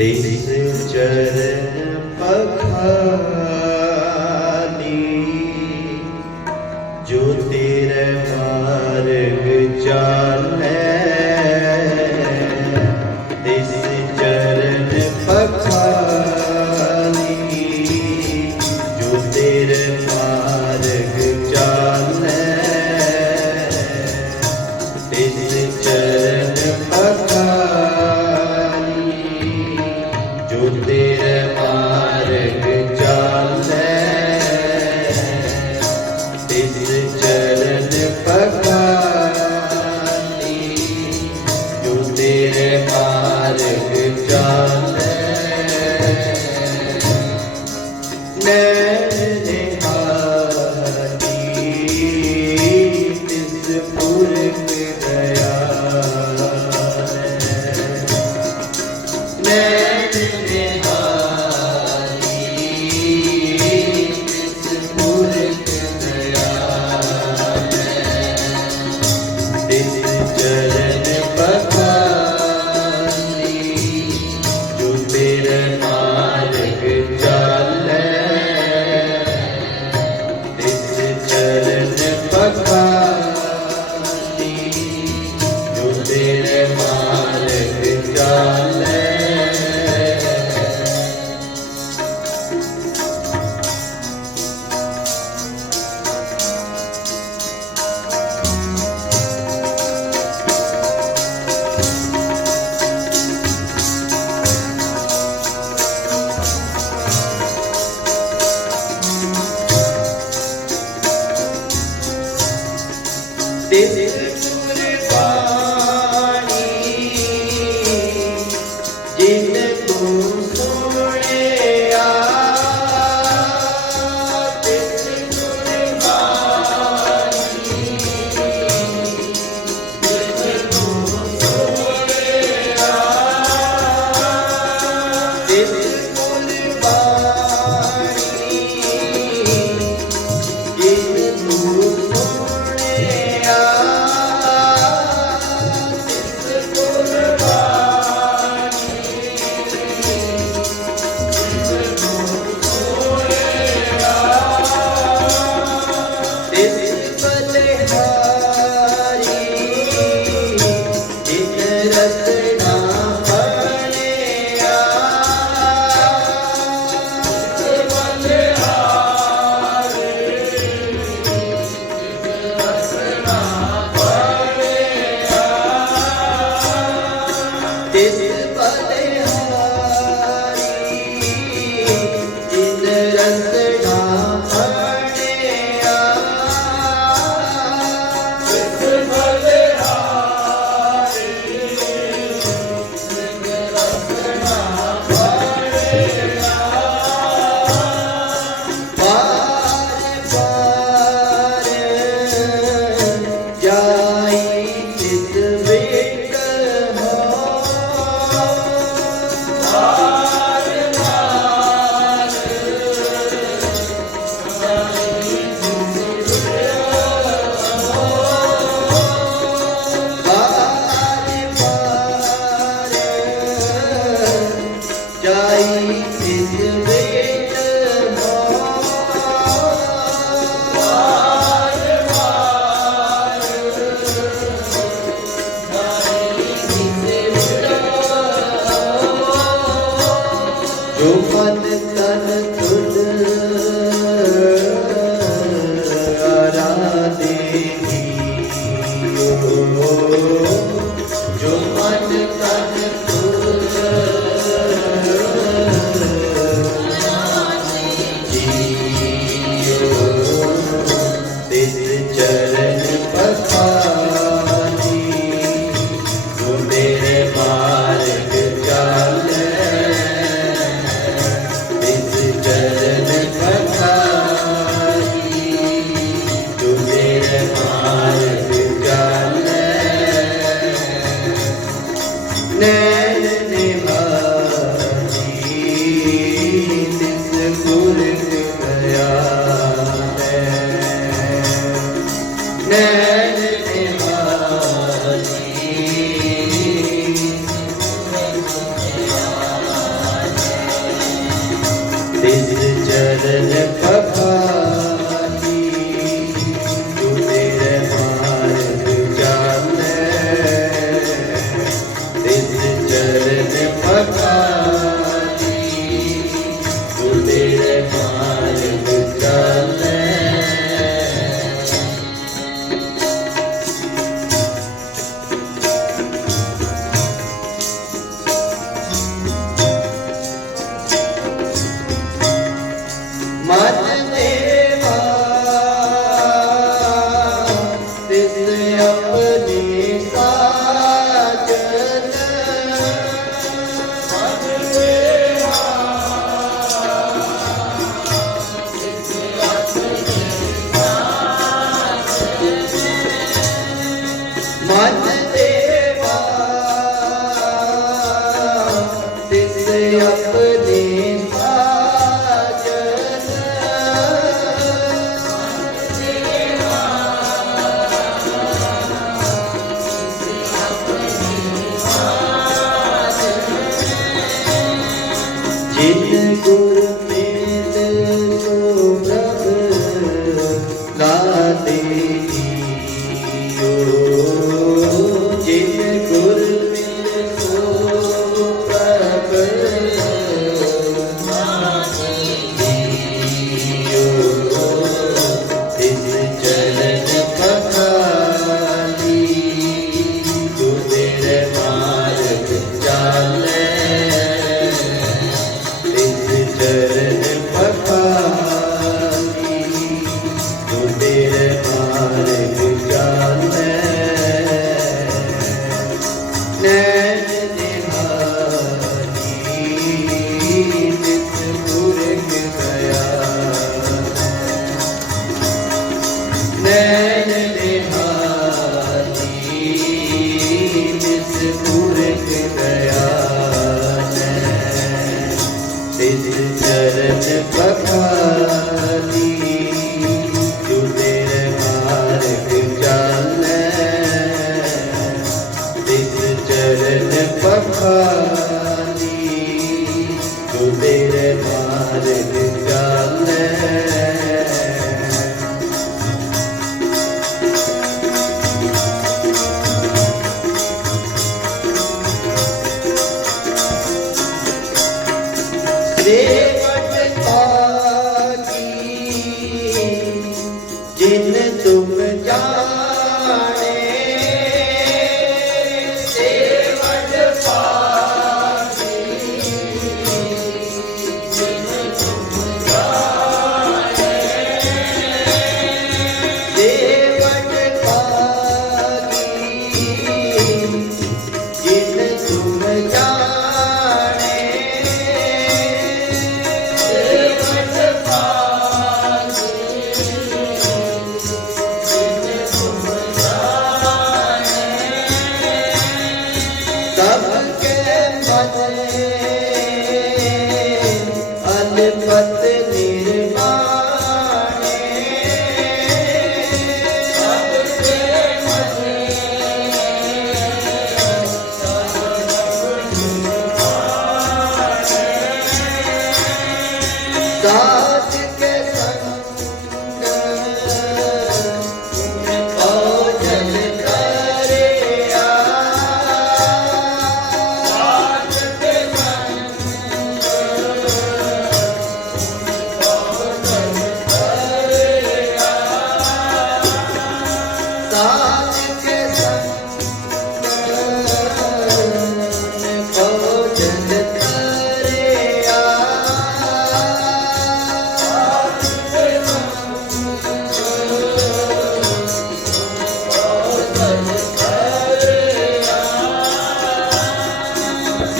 ਤਿਨ ਚਰਨ ਪਖਾ। મત você.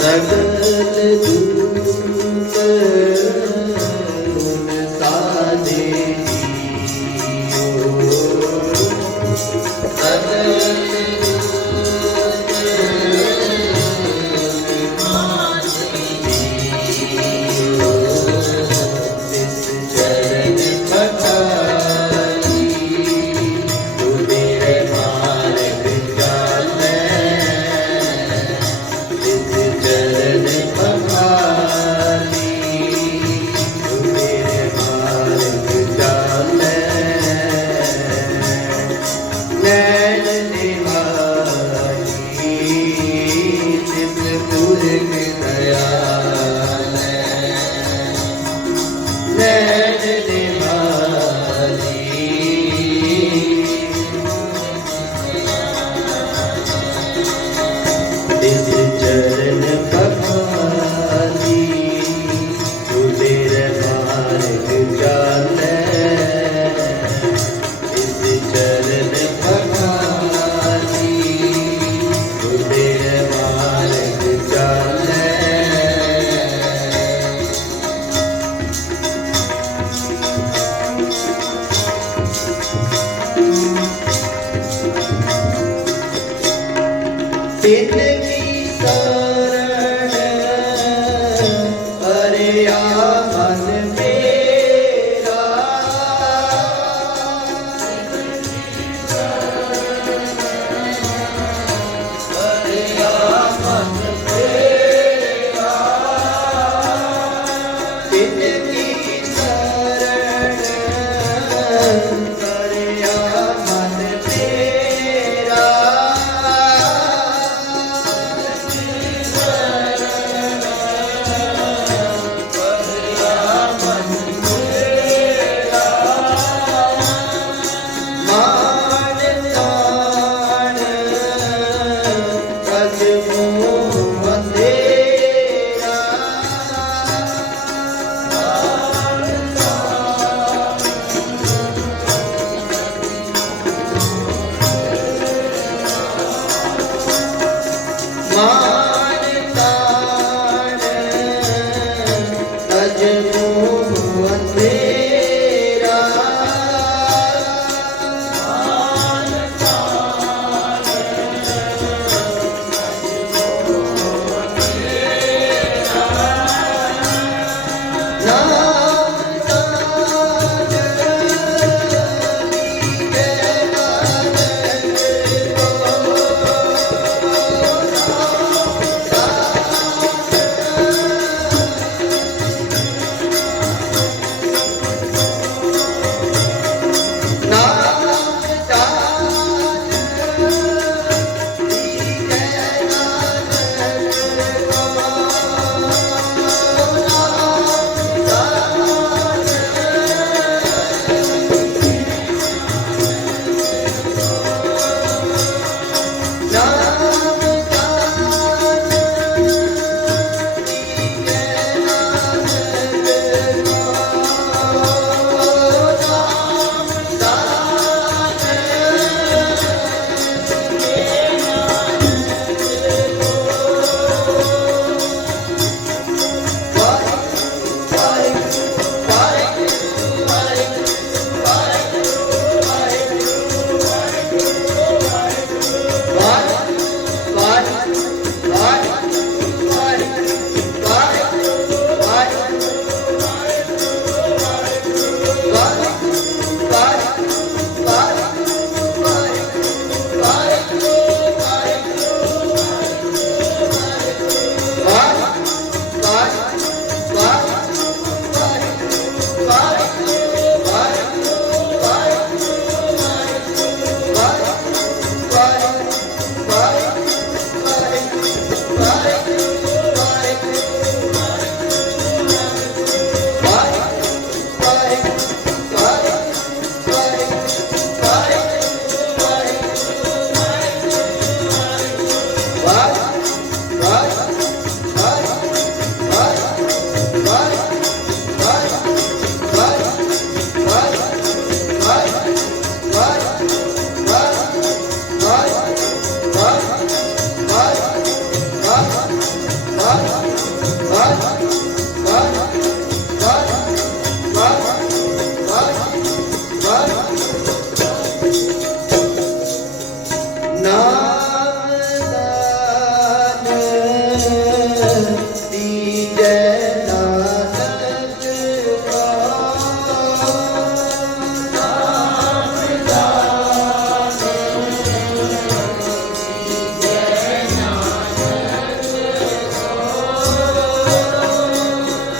सगल दूत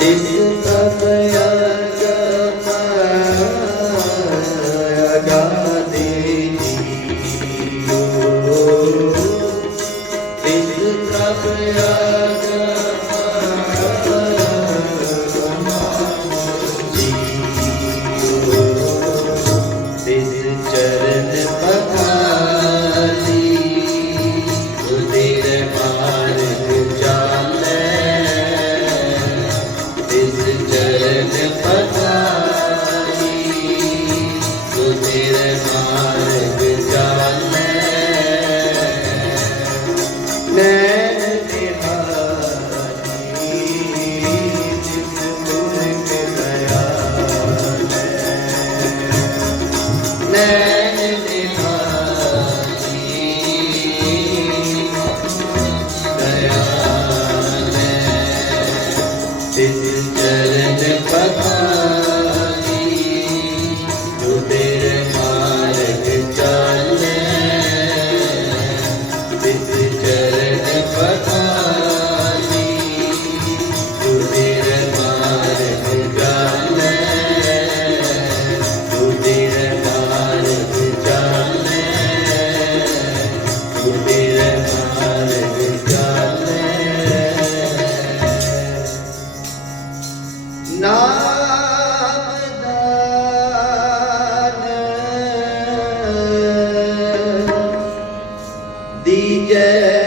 Ele the